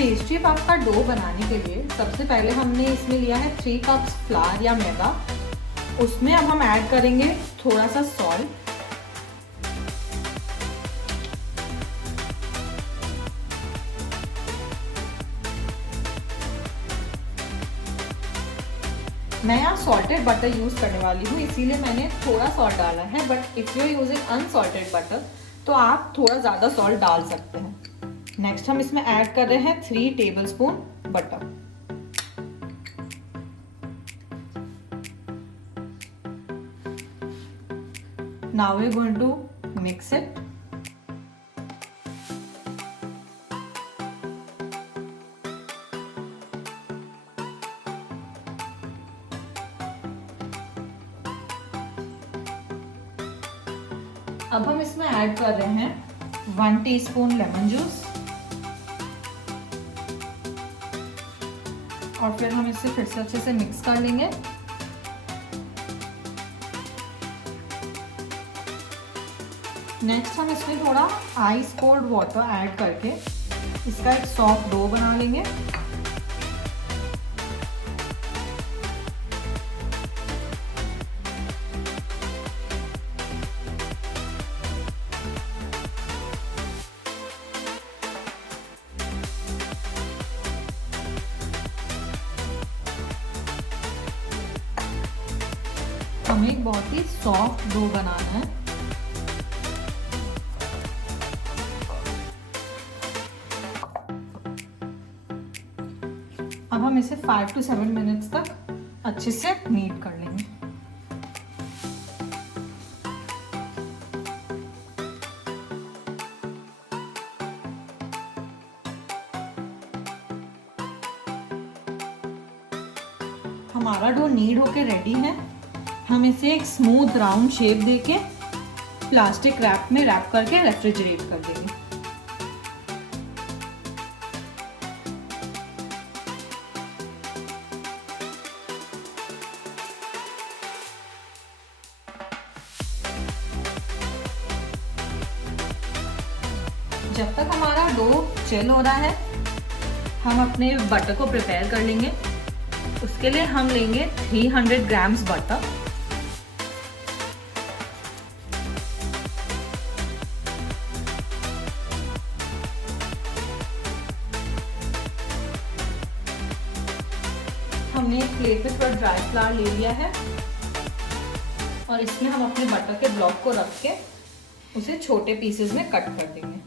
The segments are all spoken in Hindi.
पेस्ट्री पफ का डो बनाने के लिए सबसे पहले हमने इसमें लिया है 3 कप्स फ्लावर या मैदा। उसमें अब हम ऐड करेंगे थोड़ा सा सॉल्ट, मैं यहाँ सॉल्टेड बटर यूज़ करने वाली हूँ इसीलिए मैंने थोड़ा सॉल्ट डाला है, but if you using unsalted butter तो आप थोड़ा ज़्यादा सॉल्ट डाल सकते हैं। नेक्स्ट हम इसमें ऐड कर रहे हैं 3 tablespoon butter. Now we are going to mix it. अब हम इसमें ऐड कर रहे हैं 1 टीस्पून लेमन जूस और फिर हम इसे फिर से अच्छे से मिक्स कर लेंगे। नेक्स्ट हम इसमें थोड़ा आइस कोल्ड वाटर ऐड करके इसका एक सॉफ्ट डो बना लेंगे। हमें एक बहुत ही सॉफ्ट डो बनाना है। अब हम इसे 5 to 7 मिनट्स तक अच्छे से नीड कर लेंगे। हमारा डो नीड होके रेडी है। हम इसे एक स्मूथ राउंड शेप देके प्लास्टिक रैप में रैप करके रेफ्रिजरेट कर देंगे। जब तक हमारा डो चिल हो रहा है हम अपने बटर को प्रिपेयर कर लेंगे। उसके लिए हम लेंगे 300 ग्राम्स बटर। हमने एक प्लेट में थोड़ा ड्राई फ्लावर ले लिया है और इसमें हम अपने बटर के ब्लॉक को रख के उसे छोटे पीसेस में कट कर देंगे।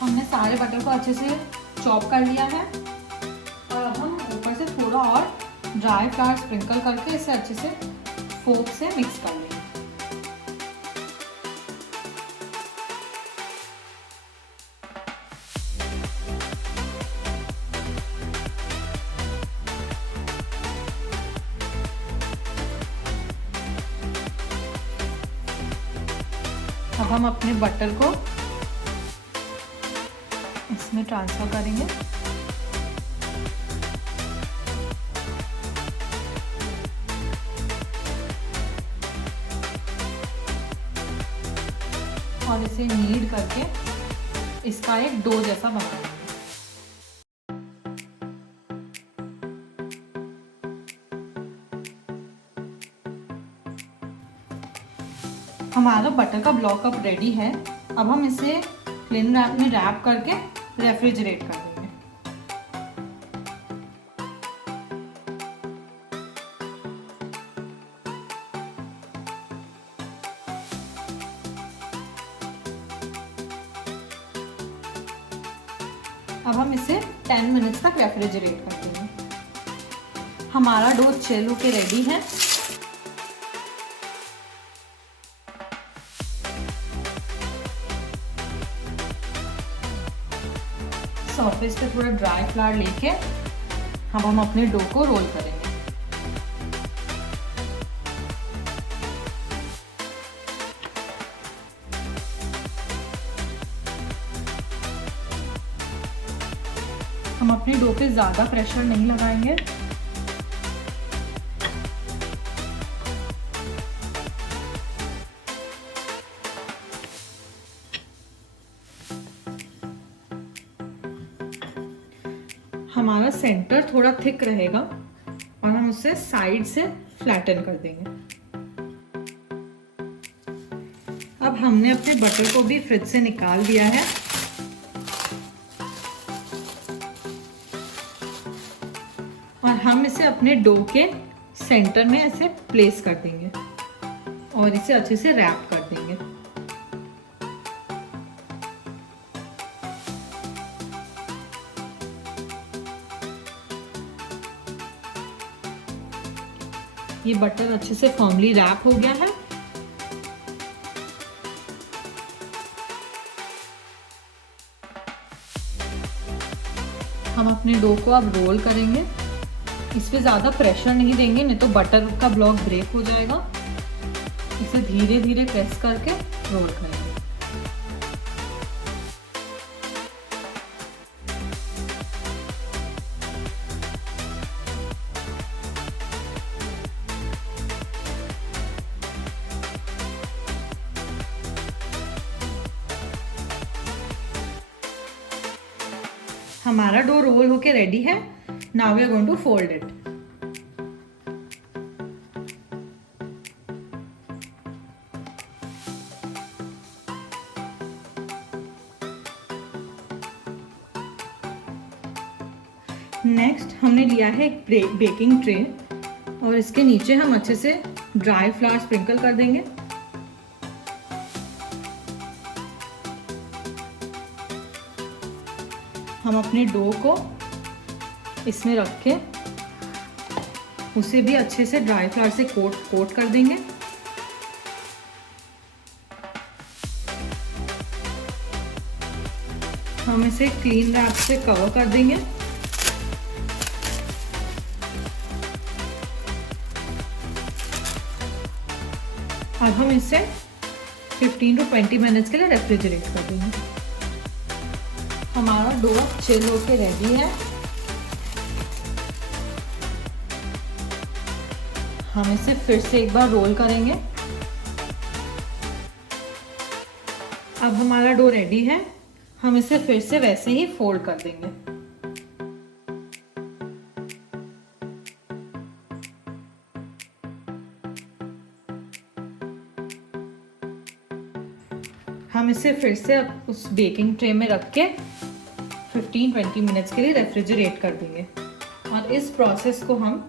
हमने सारे बटर को अच्छे से चॉप कर लिया है और अब हम ऊपर से थोड़ा और ड्राई फ्लावर स्प्रिंकल करके इसे अच्छे से फोर्क से मिक्स कर लेंगे। अब हम अपने बटर को इसमें ट्रांसफर करेंगे। और इसे नीड करके इसका एक डो जैसा बना लेंगे। हमारा बटर का ब्लॉक अब रेडी है। अब हम इसे क्लिन रैप में रैप करके रेफ्रिजरेट कर देंगे। अब हम इसे 10 मिनट्स तक रेफ्रिजरेट कर देंगे। हमारा डो चिल होके रेडी है। सरफेस पे थोड़ा ड्राई फ्लावर लेके अब हम अपने डो को रोल करेंगे। हम अपने डो पे ज़्यादा प्रेशर नहीं लगाएंगे। हमारा सेंटर थोड़ा थिक रहेगा और हम उसे साइड से फ्लैटन कर देंगे। अब हमने अपने बटर को भी फ्रिज से निकाल दिया है। और हम इसे अपने डो के सेंटर में ऐसे प्लेस कर देंगे और इसे अच्छे से रैप कर देंगे। ये बटर अच्छे से फर्मली रैप हो गया है। हम अपने डो को अब रोल करेंगे। इस पे ज़्यादा प्रेशर नहीं देंगे, नहीं तो बटर का ब्लॉक ब्रेक हो जाएगा। इसे धीरे धीरे प्रेस करके रोल करेंगे। हमारा डो रोल होके रेडी है। Now we are going to fold it. Next हमने लिया है एक बेकिंग ट्रे और इसके नीचे हम अच्छे से ड्राई फ्लावर स्प्रिंकल कर देंगे। हम अपने डो को इसमें रख के उसे भी अच्छे से ड्राई फ्लावर से कोट कर देंगे। हम इसे क्लीन रैप से कवर कर देंगे। अब हम इसे 15 to 20 मिनट्स के लिए रेफ्रिजरेट कर देंगे। हमारा डो चिल होके रेडी है। हम इसे फिर से एक बार रोल करेंगे। अब हमारा डो रेडी है। हम इसे फिर से वैसे ही फोल्ड कर देंगे। हम इसे फिर से उस बेकिंग ट्रे में रख के 15-20 मिनट्स के लिए रेफ्रिजरेट कर देंगे और इस प्रोसेस को हम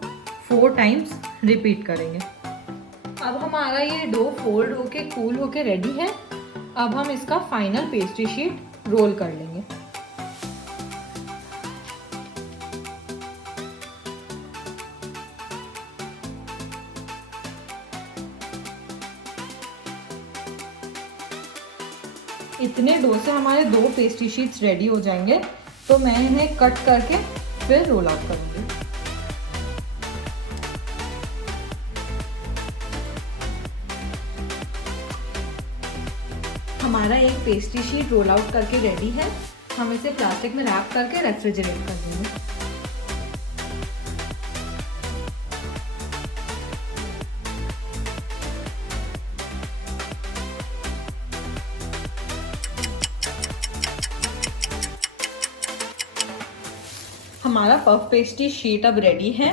4 टाइम्स रिपीट करेंगे। अब हमारा ये डो फोल्ड होके कूल होके रेडी है। अब हम इसका फाइनल पेस्ट्री शीट रोल कर लेंगे। इतने डो से हमारे 2 पेस्ट्री शीट्स रेडी हो जाएंगे, तो मैं इन्हें कट करके फिर रोल आउट करूंगी। हमारा एक पेस्ट्री शीट रोल आउट करके रेडी है। हम इसे प्लास्टिक में रैप करके रेफ्रिजरेट कर देंगे। हमारा पफ पेस्ट्री शीट अब रेडी है।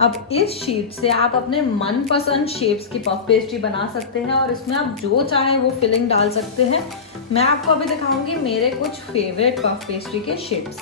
अब इस शीट से आप अपने मनपसंद शेप्स की पफ पेस्ट्री बना सकते हैं और इसमें आप जो चाहें वो फिलिंग डाल सकते हैं। मैं आपको अभी दिखाऊंगी मेरे कुछ फेवरेट पफ पेस्ट्री के शेप्स।